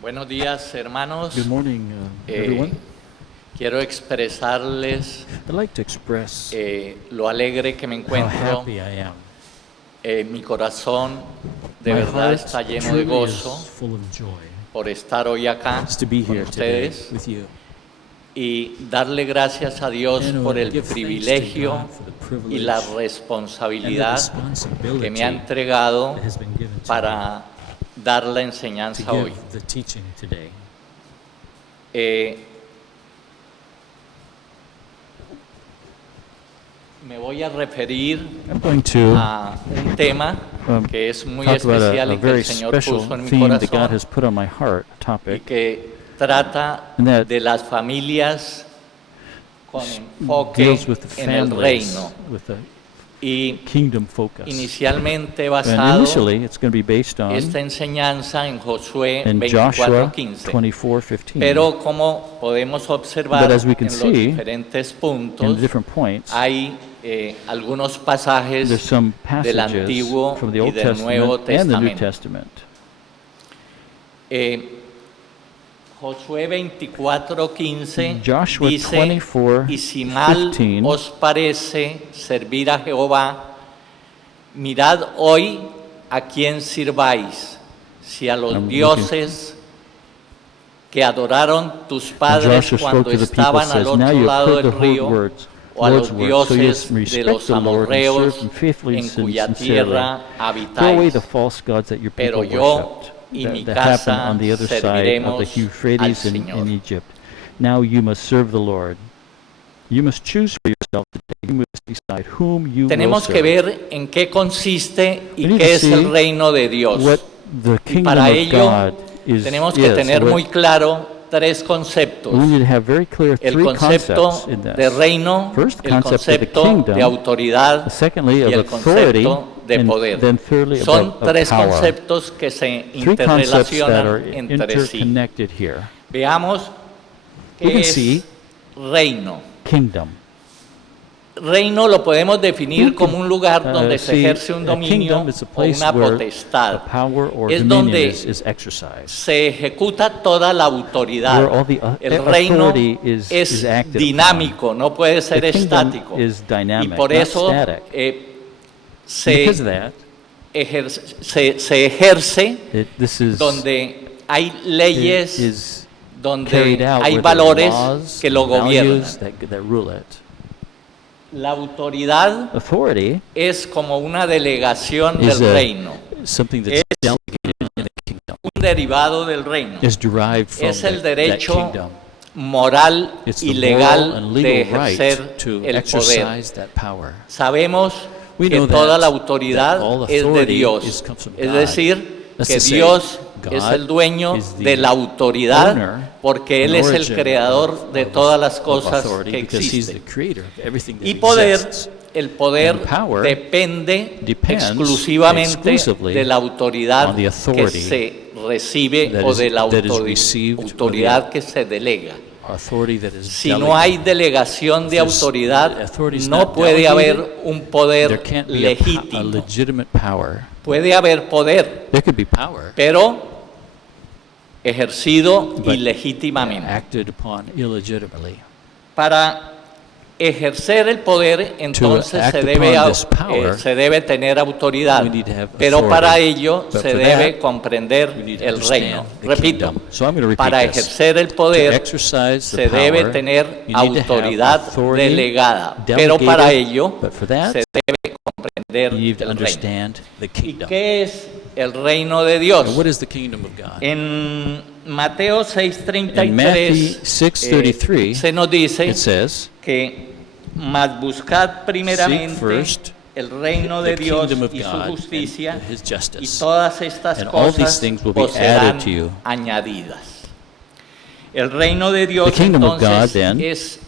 Buenos días, hermanos. Good morning, everyone. Quiero expresarles I'd like to express lo alegre que me how encuentro. happy I am. Mi corazón de My verdad heart está lleno truly de gozo is full of joy. por estar hoy acá It's to be con here today ustedes with you. y darle gracias a Dios And por el give thanks to privilegio God for the privilege y la and the responsabilidad responsibility que me ha entregado that has been given to me para dar la to enseñanza hoy. give the teaching today. Me voy a referir I'm going to a un tema que es muy talk about especial a y que el very Señor special puso en mi theme that God corazón has put on my heart, a y topic que trata And that de las familias con enfoque deals with the en el families reino with a y kingdom focus. inicialmente And basado initially, it's going to be based on esta enseñanza en Josué in Joshua 24:15. 24:15. Pero como podemos observar But as we can en los see, diferentes In the puntos, different points, hay algunos pasajes there's some del passages Antiguo from the y Old del Nuevo Testament and the New Testamento. Testament. Josué 24:15 Joshua dice, 24, y si mal 15, os parece servir a Jehová, mirad hoy a quién sirváis, si a los I'm dioses que adoraron tus padres Joshua spoke cuando to the people, estaban al says, Now otro you have lado heard del the río, words, o a los Lord's word. So you dioses de respect los the Lord and amorreos serve him faithfully en and cuya sincerely. tierra Throw away the habitáis. false gods that your Pero people yo worshipped, y mi that happened casa on the other side of the serviremos Euphrates al in Señor. Egypt. Now you must serve the Lord. You must choose for yourself today. You must decide whom you will Tenemos que serve. ver en qué consiste y We need qué to es el see reino de Dios. What the Y kingdom para of ello God tenemos que tener what- muy claro tres conceptos. We need to have very clear El three concepto concepts in this. de reino, First, el concept of the concepto kingdom, de autoridad secondly, y of el authority, concepto de and poder. then thirdly, Son of tres power. conceptos que se Three concepts that are interrelacionan entre sí. interconnected here. Veamos We qué can es see reino. Kingdom. Reino lo podemos definir We como can, un lugar donde se see ejerce un a dominio kingdom is a o place una where potestad. a power or Es dominion donde is exercised. se ejecuta toda la autoridad. Where all the El reino authority is acted upon. dinámico, no puede ser The kingdom estático. is dynamic, Y por not eso static. Because of that, se ejerce this is donde hay it leyes, is donde carried out hay where there are valores laws, que lo gobiernan. values that rule it. La autoridad Authority es como una delegación is del reino, something that's delegated in the kingdom. un derivado del reino. Is derived from Es el that derecho kingdom. moral It's y the legal moral and de legal ejercer right to el poder. exercise that power. Sabemos We que know toda that- la that autoridad all es de authority Dios. comes from Es God. decir, That's que to say, Dios God es el dueño is the de la autoridad owner porque Él and es el origin creador of- de of- todas las of cosas authority que because He's the existen. creator of everything that Y poder, exists. el poder And power depende depends exclusivamente exclusively de la autoridad on the que authority se recibe that o is- de la that is received or the- autoridad que se delega. Authority that is Si no hay delegación de There's- autoridad, authority is no not puede delegated, haber un there poder can't be a legítimo. legitimate power. Puede haber poder, There could be power, pero ejercido but ilegítimamente. acted upon illegitimately. Para ejercer el poder, entonces act se debe, upon this power, se debe tener autoridad, we need to have pero authority. para ello But se for debe that, comprender we need to el understand reino. the Repito, kingdom. So I'm going to repeat para this. ejercer el To poder exercise the se debe power, tener you need to have autoridad authority delegada, pero delegated, para ello but for that, se debe comprender you need to el reino. understand the ¿Y kingdom. qué es el reino de Dios? And what is the kingdom of God? En Mateo In 6:33 Matthew 6:33, se nos dice it says, que mas buscad primeramente Seek first el reino de the Dios kingdom of y su God justicia, and His justice. y todas estas And all these cosas things will be os serán added to you. añadidas. El reino de Dios The kingdom of God, entonces then, es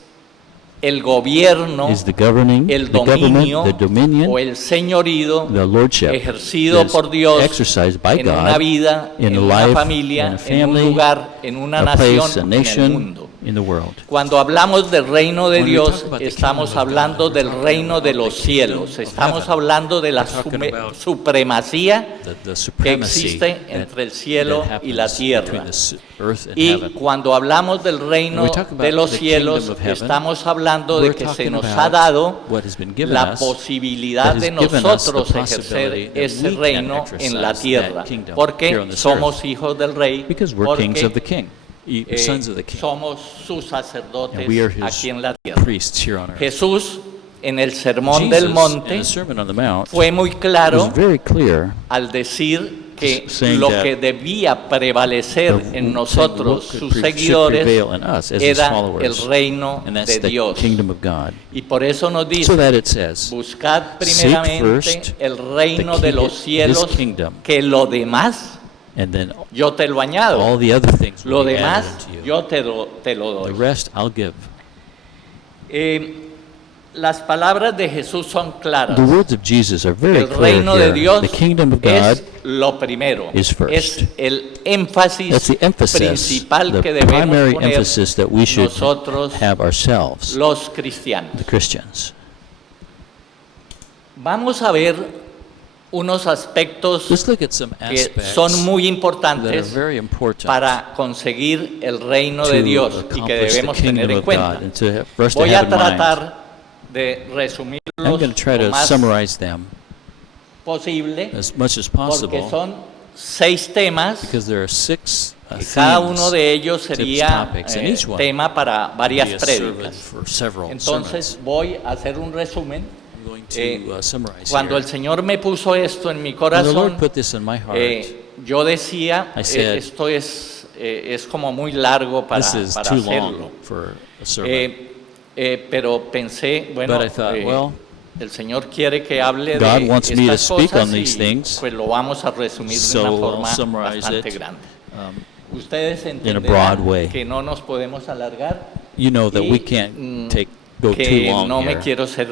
el gobierno, is the governing, el the government, dominio the dominion, o el señorío the lordship ejercido that is por Dios exercised by en una God vida, in en a una life, familia, in a en un family, lugar, en una a nación, place, a en el nation, mundo. in the world. Cuando hablamos del reino de When we Dios, talk about the estamos kingdom of God, hablando we're del talking reino de about los the kingdom cielos, of estamos heaven. hablando de la We're talking about supremacía The que supremacy existe that- entre el cielo that y la happens tierra. between the earth and Y heaven. cuando hablamos del reino When we talk about de los the cielos, kingdom of heaven, estamos hablando de we're que se talking nos about ha dado what has been given la us, posibilidad that de has given us the nosotros possibility ejercer that ese we can reino exercise en la that tierra, kingdom here porque on this somos earth. hijos del rey, Because we're kings of the porque king, sons of the king, somos sus sacerdotes and we are his aquí en la tierra. priests here on earth. Jesús, en el sermón Jesus, del in monte, the Sermon on the Mount, fue muy was claro very clear al decir que saying lo that que debía prevalecer the en saying nosotros, what sus should seguidores, prevail in us as his era el followers, reino and that's de the Dios. kingdom of God. Y por eso nos So dice, that it says, buscad Seek primeramente first el reino the de king- los cielos, his kingdom. que lo demás and then yo te lo añado. all the other things Lo will be demás added unto you. yo te lo The doy. rest I'll give. Las palabras de Jesús son claras. The words of Jesus are very El clear reino de here. Dios The kingdom of God es lo primero. is first. Es el énfasis That's the emphasis, principal que the debemos primary poner emphasis that we should nosotros, have ourselves, los cristianos. the Christians. Vamos a ver unos aspectos Let's look at some que aspects son muy that are importantes very important para conseguir el reino to de Dios y que accomplish the debemos tener kingdom en of cuenta. God and for us to Voy a have in mind. tratar de resumirlos I'm going to try lo to más summarize them posible as much as porque possible son 6 temas because there are 6 y cada themes uno de ellos tips, sería topics, and each one tema para varias be a sermon prédicas. for several Entonces sermons. voy a hacer un resumen. I'm going to summarize Cuando here. el Señor me puso esto en mi When the corazón, Lord put this in my heart, yo decía, I said, esto es como muy largo para this is para too hacerlo. long for a sermon. Pero pensé, bueno, But I thought, well, el Señor quiere que hable God de wants me to estas speak cosas on these y things, pues lo vamos a resumir de so una I'll forma summarize bastante it, grande. um, Ustedes in a broad entenderán way. que no nos podemos alargar You know that y, we can't go too que long no me here, quiero ser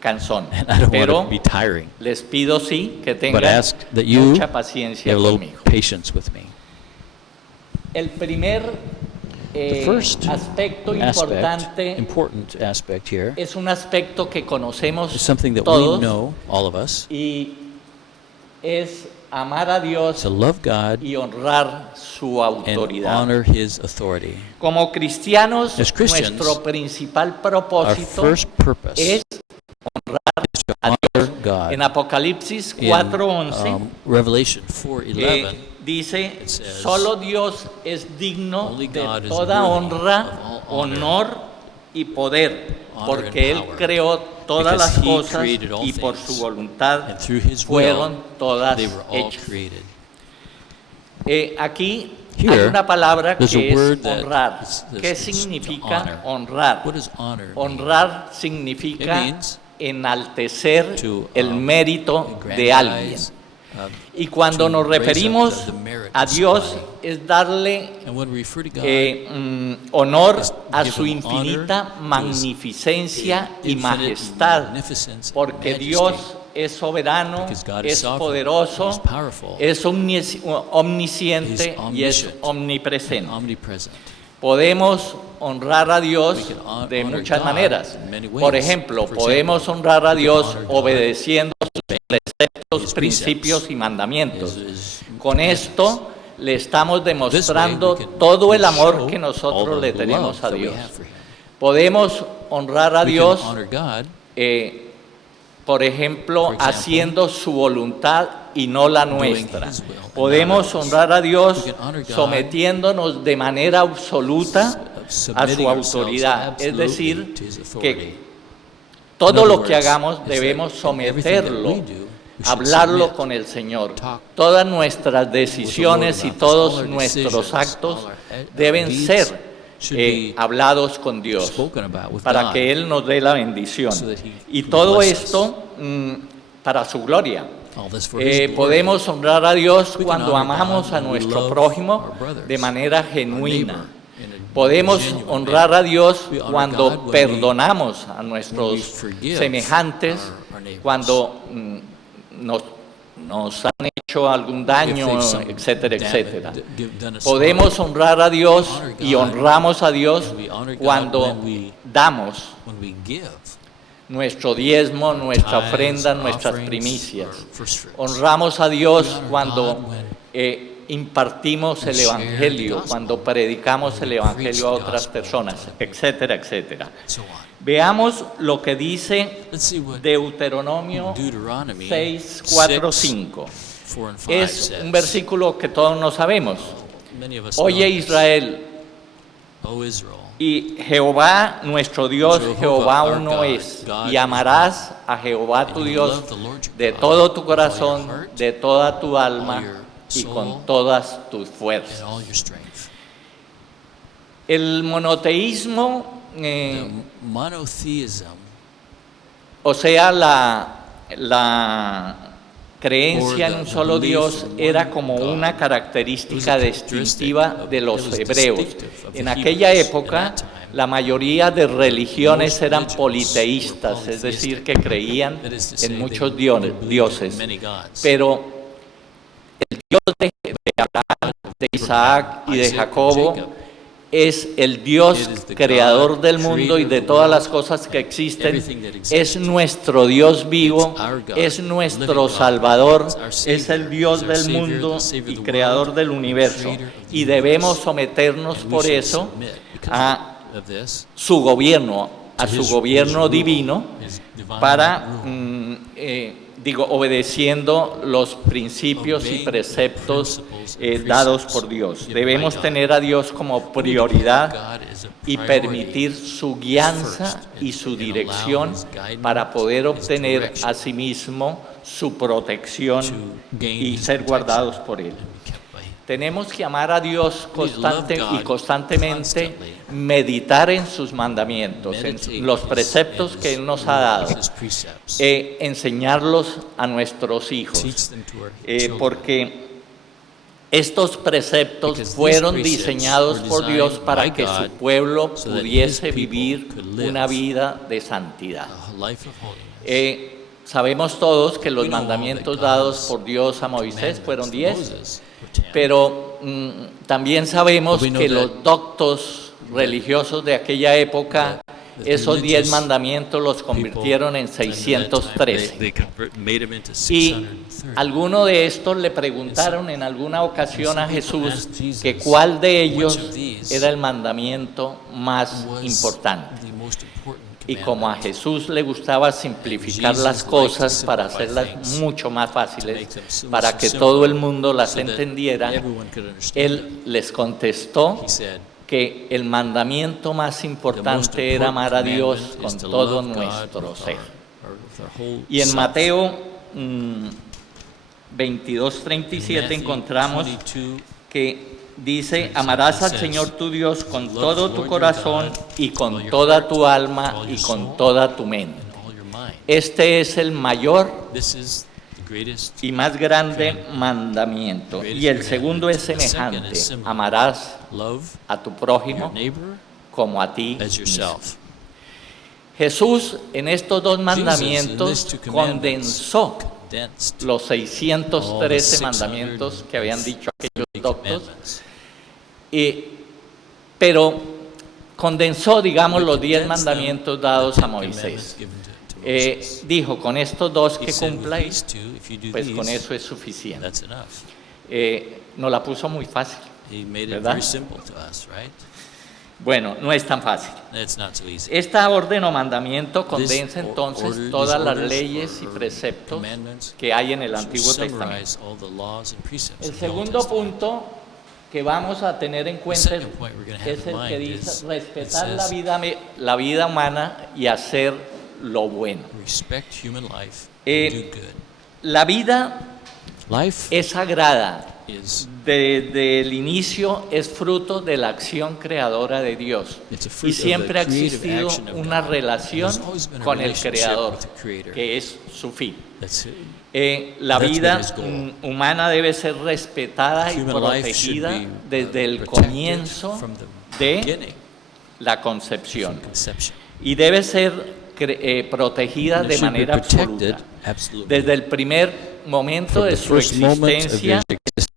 cansón, and I don't want pero to be tiring. les pido sí que But tengan ask that you mucha paciencia have a little conmigo. patience with me. El primer The first aspecto importante important aspect here, es un aspecto que conocemos is something that we todos know, all of us, y es amar a Dios to love God y honrar su and autoridad. honor His authority. Como cristianos, As Christians, nuestro principal Our propósito first purpose es is to honor God. en Apocalipsis In 4:11 Revelation 4:11, dice, it says, solo Dios es digno "Only de God is toda worthy honra, of all honor, honor y poder, honor porque and Él power, creó todas because las He cosas created all y por things, su voluntad and through His will, fueron todas they were all hechas. created." Aquí Here, hay una palabra there's a que es word that honrar. is ¿Qué to significa honor. honrar? What does honor mean? Honrar It significa means enaltecer to, el mérito de alguien. aggrandize, Y cuando to nos raise up referimos the merit a of Dios somebody. es darle And when we refer to God, honor is a give su him infinita honor to magnificencia his y infinite majestad, magnificence and porque majesty, Dios es soberano, because God is es sovereign, poderoso, He's powerful, es omnisciente He's y es omniscient, omnipresente. omnipresent. Podemos honrar a Dios We can de honor muchas God maneras. in many ways. Por ejemplo, For podemos example, honrar a we can Dios honor God obedeciendo sus preceptos, His principios precepts, y mandamientos. His Con commandments. esto le estamos demostrando This way we can todo el amor show que all nosotros the le tenemos love a that we Dios. have for Him. Podemos honrar a We Dios, can honor God, por ejemplo, For example, haciendo su voluntad y no la doing nuestra. His will and not Podemos ours. honrar a Dios We can honor God, sometiéndonos de manera absoluta a submitting su ourselves autoridad. Es absolutely decir, to His authority. que todo In lo other que words, hagamos is that debemos in everything that someterlo, we do, we should hablarlo submit, con el Señor. talk Todas nuestras decisiones y about this. todos All our nuestros decisions, actos all our deben deeds ser should be hablados con Dios spoken about with para God, que Él nos dé la bendición. so that He Y can todo bless us. esto para su gloria. All this for His glory. Podemos honrar a Dios We can cuando honor amamos God a when we nuestro love prójimo our brothers, de manera our genuina. neighbor, in a Podemos genuine honrar manner. a Dios We honor cuando God when we- perdonamos a when we nuestros forgive semejantes, our neighbors. cuando nos han hecho algún daño, etcétera, etcétera. Done us Podemos harm. honrar a Dios Honor y God. honramos a Dios And we honor God cuando when we- damos When we give nuestro diezmo, nuestra tithes, ofrenda, nuestras offerings, primicias. or first fruits. Honramos a Dios We honor cuando God when impartimos we el share the Evangelio, gospel, cuando predicamos when el we Evangelio preach a the otras gospel personas, to other people. etcétera, etcétera. so on. Veamos lo que dice Let's see what Deuteronomio Deuteronomy 6, 4, 6, 5. 4 and 5 Es says. un versículo que todos no sabemos. Many of us Oye know this. Israel, O Israel, y Jehová nuestro Dios, Jehová, Jehová our uno God, es, God y amarás a Jehová and tu you Dios love the Lord your de God todo tu with all corazón, your heart, de toda tu alma all your y soul, con todas tus and fuerzas. all your strength. El monoteísmo, The monotheism, o sea, la creencia en un solo Dios era como una característica distintiva de los hebreos. En aquella época, la mayoría de religiones eran politeístas, es decir, que creían that is to say, en they muchos believed in dioses. many gods. Pero el Dios de Abraham, de Isaac y de Jacobo es el Dios creador del mundo y de todas las cosas que existen. Es nuestro Dios vivo, es nuestro Salvador, es el Dios del mundo y creador del universo. Y debemos someternos And we por should eso submit because a of this, su gobierno, a to su his gobierno rule, divino, his divine para, rule. obedeciendo los principios y Obeying preceptos principles and dados precepts por Dios. given Debemos by God. tener a Dios como prioridad God is a y priority permitir su guianza first, y su and dirección allow his guidance, para poder his obtener direction, asimismo su protección to gain y his ser protection guardados por Él. and be kept by him. Tenemos que amar a Dios We need to love God constantemente, constantly. meditar en sus mandamientos, Meditate en los his- preceptos in que his Él nos rules, ha dado, his precepts. enseñarlos a nuestros hijos, Teach them to our children. porque estos preceptos Because these fueron precepts diseñados were por Dios designed para by que God su pueblo so that pudiese his people vivir could live una vida de santidad. A life of holiness. Sabemos todos que los We know mandamientos that dados God's por Dios a Moisés commandments fueron to 10, Moses were 10. pero también sabemos But we know que that- los doctos religiosos de aquella época, that the esos 10 religious mandamientos los people convirtieron en at that time, 613. they made him into Y 630. alguno de estos le preguntaron en alguna ocasión a some people Jesús asked Jesus, que cuál de which ellos of these era el mandamiento más was importante. the most important Y como a commandment. Jesús le gustaba simplificar Jesus las liked to cosas para simplify hacerlas things, mucho más to fáciles, make them so para much que simpler, todo el mundo las so that entendiera, everyone could understand Él them. les contestó He said, que el mandamiento más "The most importante era important amar a Dios commandment con is to todo love God nuestro with ser. with our whole Y en self." Mateo 22:37 Matthew encontramos 22, que dice, amarás al says, Señor tu Dios con "Love todo the tu Lord your corazón God y with con all your toda heart, tu alma all y your con soul, toda tu mente. and all your mind. Este es el mayor This is the greatest y más grande mandamiento. Y el segundo es semejante, amarás love a tu your prójimo neighbor como a ti as mismo. yourself. Jesús en estos dos Jesus, in mandamientos these two commandments, condensó condensed los all the 613 mandamientos que habían dicho aquellos 630 doctos, commandments. pero condensó, digamos, But los 10 condensed them, mandamientos dados the a 10 Moisés. commandments given to Moses. Dijo, con estos dos He que said, with cumpláis, these two, if you do pues these, con eso es suficiente. that's enough. Nos la puso muy fácil. He made it ¿Verdad? very simple to us, right? Bueno, no es tan fácil. It's not so easy. Esta orden o mandamiento This condensa entonces order, todas these las orders leyes y or preceptos commandments que hay en el Antiguo summarize Testamento. all the laws and precepts El of the Old segundo Testament. punto que vamos a tener en cuenta second point we're gonna have es in el que mind dice is- respetar it la says- la vida humana y hacer lo bueno. Respect human life, Eh, do good. La vida Life es sagrada. is Desde el inicio es fruto de la acción creadora de Dios. it's a Y fruit of siempre ha the creative existido action of una God. relación There's always been a con el relationship Creador, with the Creator. que es su fin. That's it. La That's vida been his goal. humana debe ser respetada y Human life should protegida be, desde el protected comienzo from the de beginning, la from concepción. conception. Y debe ser protegida And it de should be manera protected absoluta. absolutely. Desde el primer momento From de the su first moment of existencia, his existence,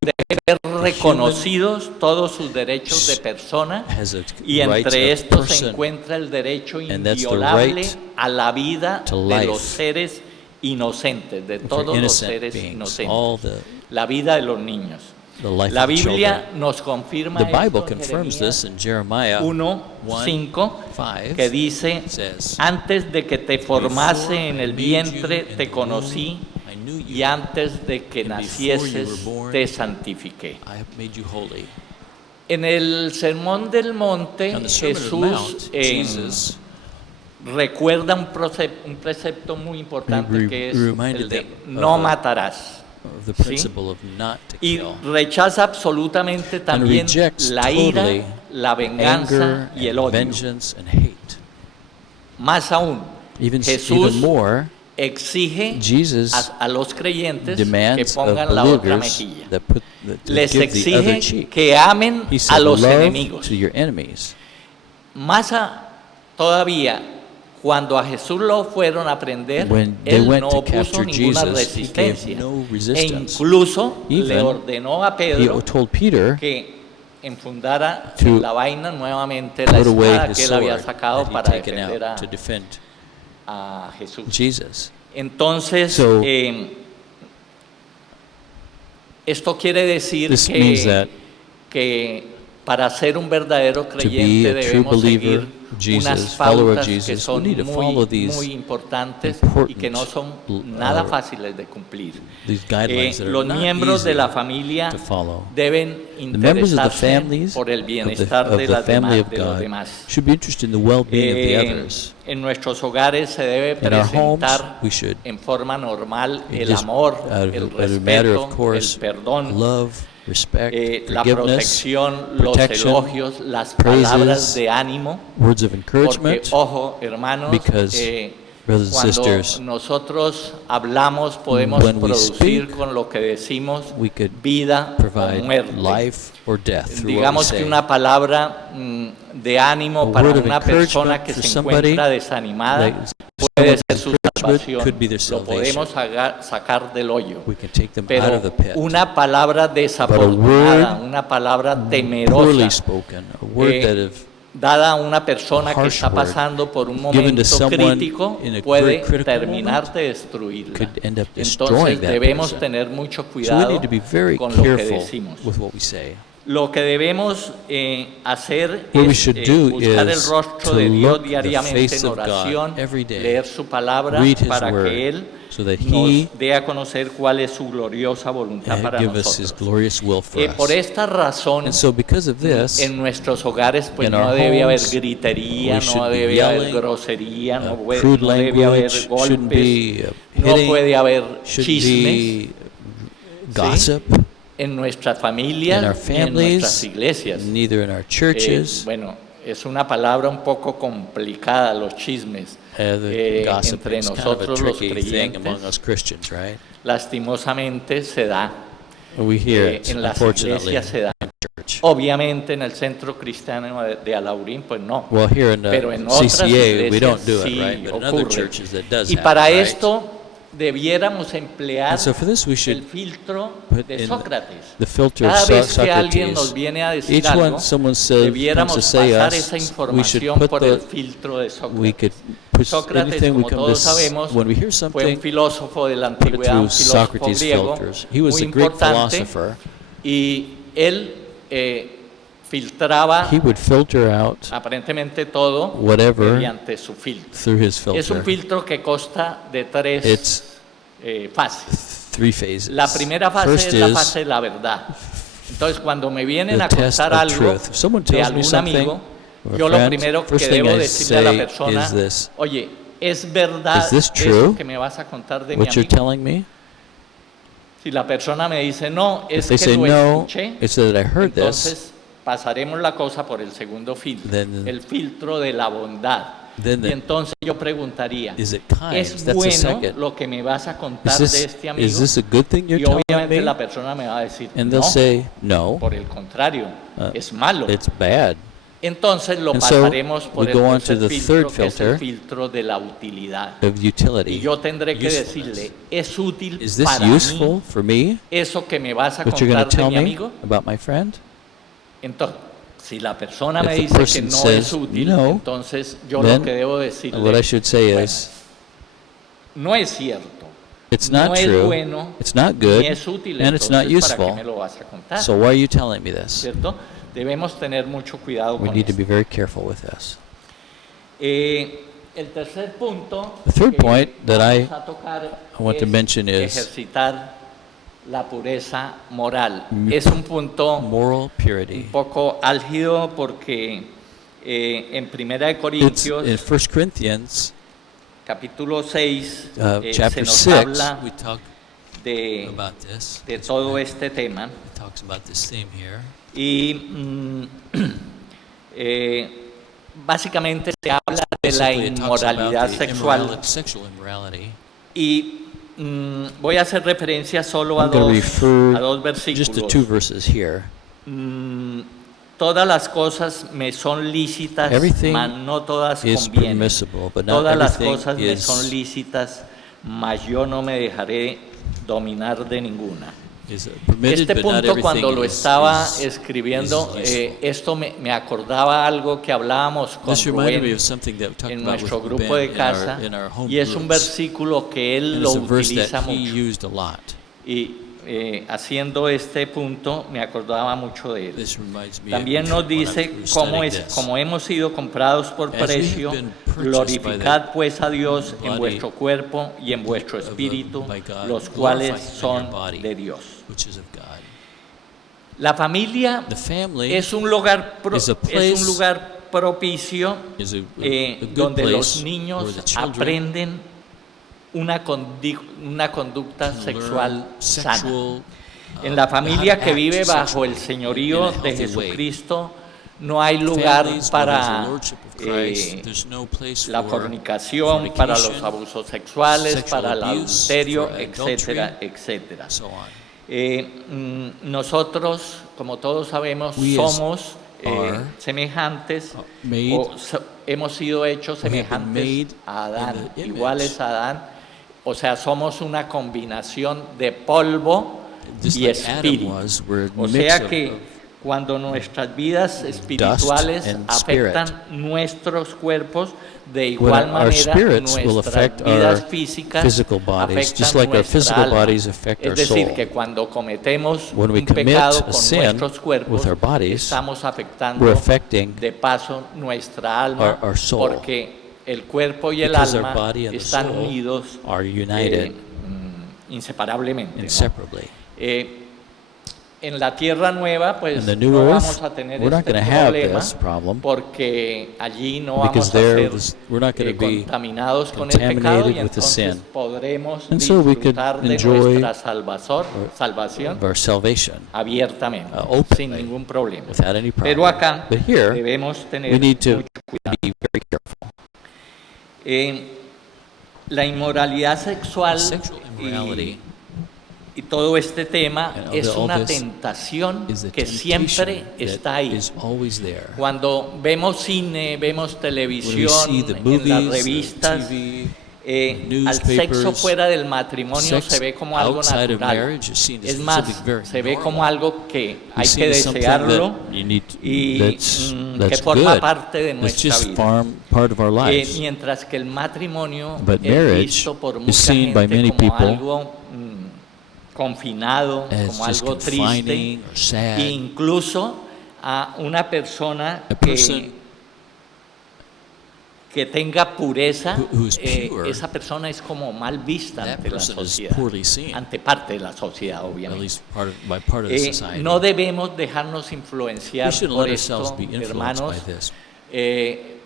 debe ver reconocidos todos sus derechos de persona, has a y rights entre of estos se person, encuentra el derecho and that's the inviolable right a la vida to de life los seres inocentes, de for todos los innocent seres beings, inocentes, all la vida de los niños. the life La of the children. Biblia nos confirma The Bible esto en confirms this Jeremías in Jeremiah 1:5, 1:5, que dice: says, antes de que te formase "Before en I el made vientre you in te the conocí, womb, I knew you, y antes de que and before you nacieses were born, te santifiqué". I have made you holy." En el Sermón del Monte, On the Sermon on the Mount, Jesús Jesus recuerda un precepto muy importante, que es reminded el de them no of matarás. of the ¿Sí? principle of not to Y kill, rechaza absolutamente también rejects la ira, totally la venganza anger y el and odio. vengeance and hate. Más aún, Even Jesús more, exige Jesus a los creyentes que demands of pongan la otra believers mejilla. that Les give the other exige cheek. que amen He a said, los "Love enemigos. to your enemies." Todavía, cuando a Jesús lo fueron a prender, When they él went no to opuso capture ninguna Jesus, he gave resistencia. no E resistance. incluso le Even ordenó a He Pedro told Peter que enfundara to en la vaina nuevamente la put away espada his que él había sword sacado that para he'd taken defender out to defend a Jesús. Jesus. Entonces, So, esto quiere decir This means that que para ser un verdadero to creyente be a true debemos believer, seguir Jesus, unas follower of pautas que Jesus, son we need to follow these muy importantes y que no son important, nada fáciles de cumplir. These guidelines that are Los not miembros de easy la familia to follow. deben The members of the interesarse families por el of bienestar de, the las family demás, of de los God demás. should be interested in the well-being of the others. En nuestros hogares se debe In our homes, presentar we should en forma normal el just amor, out of el a matter respeto, of course, el perdón, love, respect, la forgiveness, protección, los protection, elogios, las praises, palabras de ánimo. words of Porque, encouragement. ojo, hermanos, because, brothers and cuando sisters, nosotros hablamos podemos when we producir speak, con lo que decimos we could vida o provide muerte. life or death through what we Digamos que say. una palabra de ánimo A para word of una persona encouragement que for se somebody encuentra desanimada that puede someone's ser su encouragement salvación. could be their Lo salvation. podemos sacar del hoyo. We can take them out Pero of the pit. una palabra desafortunada, word una palabra Poorly temerosa, spoken, a word Eh, that if dada a una persona que harsh está word pasando por un given momento to someone crítico in a puede very critical terminar moment de destruirla. could end up destroying Entonces that debemos person. tener mucho So we cuidado need to be very con lo que careful decimos. with what we say. Lo que debemos hacer What we es should do buscar el is rostro to de Dios look the diariamente face en of God oración, every day, leer su palabra read His para word, que Él so that nos He dé a conocer cuál es su gloriosa voluntad para give us His nosotros. glorious will for Por us. esta razón, And so because of this, en nuestros hogares pues in no our debe haber homes, gritería, we no should be debe haber yelling, grosería, no crude debe haber language, shouldn't golpes, be no hitting, puede haber shouldn't chismes be gossip, en nuestras in familias our y en nuestras families, iglesias. neither in our churches. Bueno, es una palabra un poco complicada, los chismes. The gossip Entre is kind of a nosotros los tricky thing among creyentes, us Christians, right? lastimosamente se da, We hear it, en las unfortunately, iglesias se da. in church. Obviamente en el Centro Cristiano de Alaurín, pues no. Well, here in Pero en otras CCA, we iglesias don't do it, sí right? But in other ocurre. churches, that does Y happen, para right? esto debiéramos emplear And so for this, we el should filtro put de in Sócrates. the filter of Cada vez que alguien nos Socrates. viene a decir Each algo, one, someone says, comes debiéramos to say pasar esa us, we should información put por el the, filtro de we Sócrates. could put Sócrates, anything we como come todos to, sabemos, when we hear fue un something, filósofo de la put it antigüedad, un through filósofo Socrates' griego filters. He was muy a Greek importante, philosopher. y él filtraba He would filter out aparentemente todo whatever mediante su filtro. through his Es un filter. filtro que consta de tres It's fases. 3 phases. La primera fase First es la is fase de la verdad. Entonces, cuando me vienen the a test contar of algo truth. If someone de tells me algún something, amigo, of a yo lo friend, primero que first thing debo I decirle a la say persona, is this: oye, ¿es verdad Is this eso true? que me vas a contar de mi what you're amigo? telling me? Si la persona me dice, no, If es they que say lo no, escuché, it's that I heard this. entonces pasaremos la cosa por el segundo filtro, Then- el filtro de la bondad. Then Y entonces yo preguntaría, Is it kind? ¿es That's the bueno second. lo que me vas a contar Is de este this, amigo? is this a good thing you're Y telling obviamente me? la persona me va a decir, And they'll no, say no. por el contrario, Uh, es malo. It's bad. Entonces lo And so, pasaremos por we el go on to tercer the filtro, third que es el filter filtro de la utilidad. of utility. Y yo tendré que Usefulness. decirle, ¿es útil Is this para useful mí for me? eso que me vas a What you're going contar to de tell mi me amigo? about my friend? Entonces, si la persona If me the dice que person no says es útil, no, entonces yo lo then que debo What I decirle, should say bueno, is, no es cierto, it's no not es true, bueno, it's not ni good, es útil, and it's not entonces ¿para qué useful. me lo vas a contar? So why are you telling me this? ¿Cierto? Debemos tener mucho cuidado We con need to esto. be very careful with this. El tercer punto The third que point that vamos a tocar want to es mention is ejercitar la pureza moral. M- Es un punto Moral un purity. poco álgido porque en Primera de It's Corintios, in 1 Corinthians capítulo 6, se chapter nos 6, habla we talk de, about this. de todo este tema. It talks about this theme here. Y básicamente se habla de la Basically, it talks about inmoralidad the sexual sexual immorality. y voy a hacer referencia solo a I'm going to refer dos just to versículos. 2 verses here. Todas las cosas me son lícitas, Everything mas no todas is convienen. permissible, but not Todas las everything cosas me is- son lícitas, mas yo no me dejaré dominar de ninguna. Is permitted, Este but not punto, cuando everything lo is- estaba is- escribiendo, is useful. esto me acordaba algo que hablábamos con This reminded me Rubén of something that we talked en about nuestro with grupo Ben de casa, in our home y es un groups. versículo que él And lo it's a verse utiliza that he mucho. used a lot. Y haciendo este punto me acordaba mucho de él. This reminds me También of nos when I dice was cómo studying es, this. como hemos sido comprados por As we have precio, been purchased glorificad by pues a Dios en body vuestro cuerpo y en vuestro of the- espíritu, by God, los cuales glorify Him in son your body, de Dios. which is of God. La familia The family es un lugar, is a place- es un lugar propicio is a good donde place los where niños the children aprenden una conducta can sexual learn sana. sexual, En la how familia to que act vive bajo sexually el señorío in a de healthy way. Jesucristo, no hay lugar Families where there's the para lordship of Christ, eh, there's no place la for fornicación, para los fornication, abusos sexuales, sexual para el abuse, adulterio, for etcétera, adultery, etcétera. so on. Nosotros, como todos sabemos, We somos are semejantes made- o hemos sido hechos we have been semejantes made a Adán, in the image. iguales a Adán. O sea, somos una combinación de polvo Just y like Adam espíritu. was, we're a O mix sea of- que of cuando nuestras vidas espirituales and spirit. afectan nuestros cuerpos, de When igual our manera spirits will nuestras affect vidas our físicas physical bodies, afectan just like our nuestra physical alma. bodies affect Es our decir, soul. que cuando cometemos When we un commit pecado a con sin nuestros cuerpos, with our bodies, estamos afectando we're affecting de paso nuestra alma, our soul. porque el cuerpo y el Because our alma body and the están soul unidos are united inseparablemente, ¿no? inseparably. En la tierra nueva, pues In the new no earth, vamos a tener we're not este going to have problema, this problem porque allí no because vamos a there ser we're not going to be contaminados con el pecado, contaminated y with the entonces sin. podremos And so we could disfrutar de enjoy nuestra salvación of our salvation abiertamente, openly, sin ningún problema. without any problem. Pero acá But here, debemos tener we need to mucho cuidado. be very careful. La inmoralidad sexual Sexual immorality y todo este tema and es all una this tentación is the que siempre temptation está that ahí. is always there. Cuando vemos cine, vemos When we televisión, see the en las movies, the revistas, TV, al newspapers, sexo fuera del matrimonio sex se ve como algo outside of natural. marriage is seen as Es más, something very se ve como normal. algo que It's hay seen que as something desearlo that you need y that's que forma good. parte de It's nuestra just vida. part of our lives. Mientras que el matrimonio But es marriage visto por is mucha seen by gente many como people algo confinado, as como just algo triste, confining or sad. e incluso a una persona A person que tenga pureza, who is pure, esa persona es como mal vista that ante la person is sociedad, poorly seen, ante parte de la sociedad, at obviamente. least by part of the society. No debemos dejarnos We influenciar shouldn't por let ourselves esto, be influenced hermanos, by this.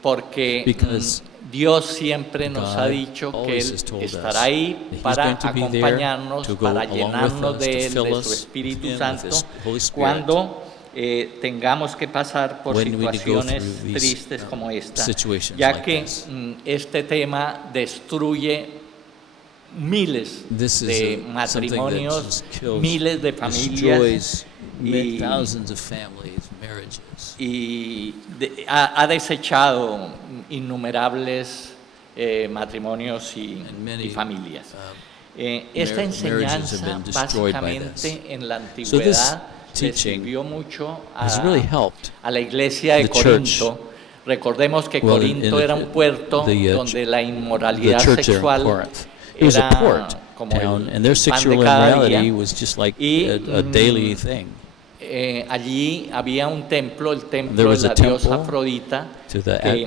porque Because Dios siempre nos ha God dicho que always Él has told us estará ahí that He's para going to be there acompañarnos, to go para along with llenarnos us, de to Él, fill de us su with Espíritu Him, with Santo, His Holy Spirit. cuando tengamos que pasar por When we need to go situaciones through these, tristes como esta, situations ya like que this. este tema destruye miles This is de something that matrimonios, just kills, miles de familias destroys y thousands of families, marriages. house. Ha desechado innumerables matrimonios And many, y familias. marriages Esta have enseñanza been destroyed by this. básicamente en la So this antigüedad le teaching sirvió mucho has really helped a la iglesia de the church. Corinto. Recordemos que Well, Corinto era un puerto donde la the inmoralidad church there in sexual Corinth. It was a era port como town, el and their pan de sexual cada immorality día. was just like Y, a daily thing. Allí había un templo, el There templo de was a la diosa temple Afrodita, to the, que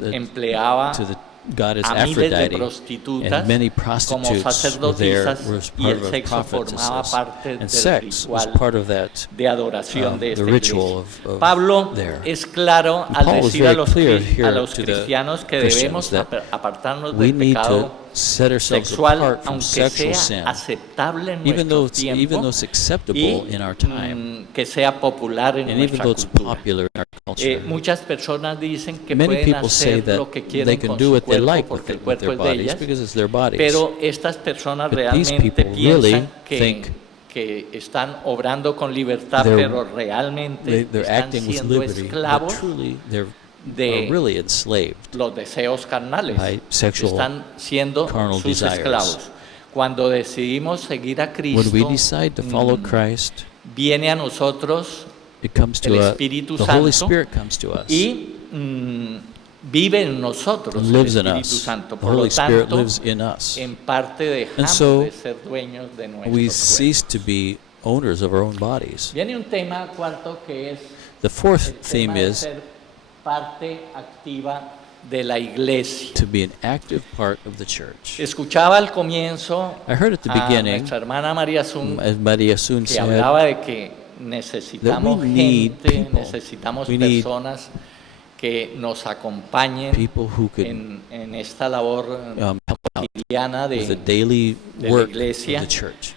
the empleaba to the goddess a miles de Aphrodite, prostitutas and many como prostitutes were there, sacerdotisas, was y part el of sexo formaba prophetesses, parte and del sex was ritual part of that. de adoración de the esta ritual iglesia. of Pablo there. es claro And al Paul is decir a very los, clear a here los to the cristianos que Christians debemos that apartarnos we del need to pecado set ourselves sexual, apart from aunque sexual sea sin, aceptable en even though nuestro even though tiempo it's acceptable y in our time, que sea popular en and even nuestra though it's cultura. popular in our culture. Muchas personas dicen que Many pueden people say hacer that lo que they quieren can con do su what they cuerpo like porque el with cuerpo their es de bodies ellas, because it's their bodies. pero estas personas But these realmente people really piensan think que están obrando con libertad, they're- pero realmente They're están acting with siendo liberty, but esclavos truly they're de are really enslaved. los deseos carnales. By sexual Están siendo carnal sus desires. esclavos. Cuando decidimos seguir a When Cristo, we decide to follow Christ, viene a nosotros it comes to el us. Espíritu The Holy Santo Spirit comes to us. y vive en nosotros el Lives in Espíritu us. Santo. The Por lo Holy Spirit tanto, lives in us. en parte dejamos so, de ser dueños de nuestros We cuerpos. cease to be owners of our own bodies. Viene un tema cuarto que es The fourth el theme tema de is ser parte activa de la iglesia. to be an active part of the church. Escuchaba al comienzo I heard at the a beginning, nuestra hermana María Sun as Maria Soon que said, hablaba de que necesitamos need gente, people. necesitamos We need personas que nos acompañen people who could en esta labor help out cotidiana with the de, daily de la work of iglesia. the church.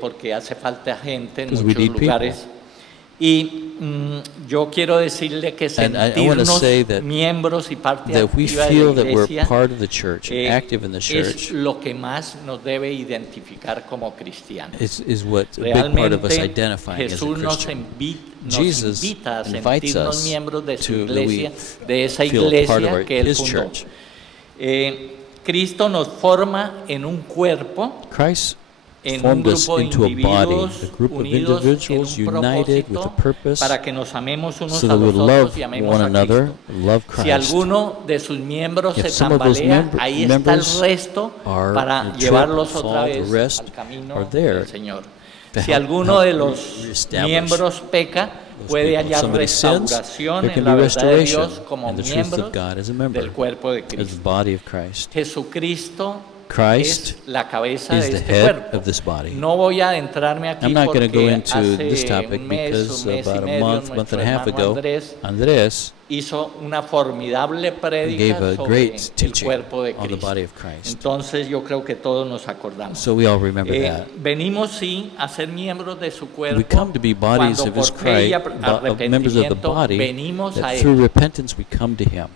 Porque hace falta gente en 'Cause we muchos need people. lugares. Y yo quiero decirle que And I wanna sentirnos say that- miembros y parte That we activa de feel la that we're iglesia part of the church, active in the es church, lo que más nos debe identificar como cristianos. is what a big part of us Realmente identifying as a Jesús nos Christian. nos invita a sentirnos us miembros de su to- that we iglesia, de esa feel part of iglesia que Él His fundó. church. Cristo nos forma en un cuerpo, Christ en un formed us grupo de into a body, individuos a group of unidos en individuals un united with a propósito purpose, para que nos amemos unos so a that we los love otros y amemos one a another, Cristo. love Si Christ. alguno de sus miembros If se some of those tambalea, ahí está el members resto are para in llevarlos trip, otra fall, the vez rest al camino are there del Señor. to Si help- alguno de help los reestablish miembros peca, those puede people. hallar Somebody sins, restauración there en can la be verdad de restoration Dios como in the truth miembros of God as a member, del cuerpo de as the Cristo. body of Christ. Jesucristo Christ es la cabeza is de the este head cuerpo. of this body. No voy a adentrarme aquí I'm not going to go porque into hace this topic un mes, because un mes y about a medio, month and nuestro a half hermano ago, Andrés Andrés hizo una formidable gave prédica a sobre great el teaching cuerpo de on the Cristo. body of Christ. Entonces yo creo que todos nos acordamos. So we all remember that. Venimos sí a ser miembros de su cuerpo We come to be bodies cuando of His por fe y Christ, members of the arrepentimiento body, venimos a that Él. through repentance we come to Him.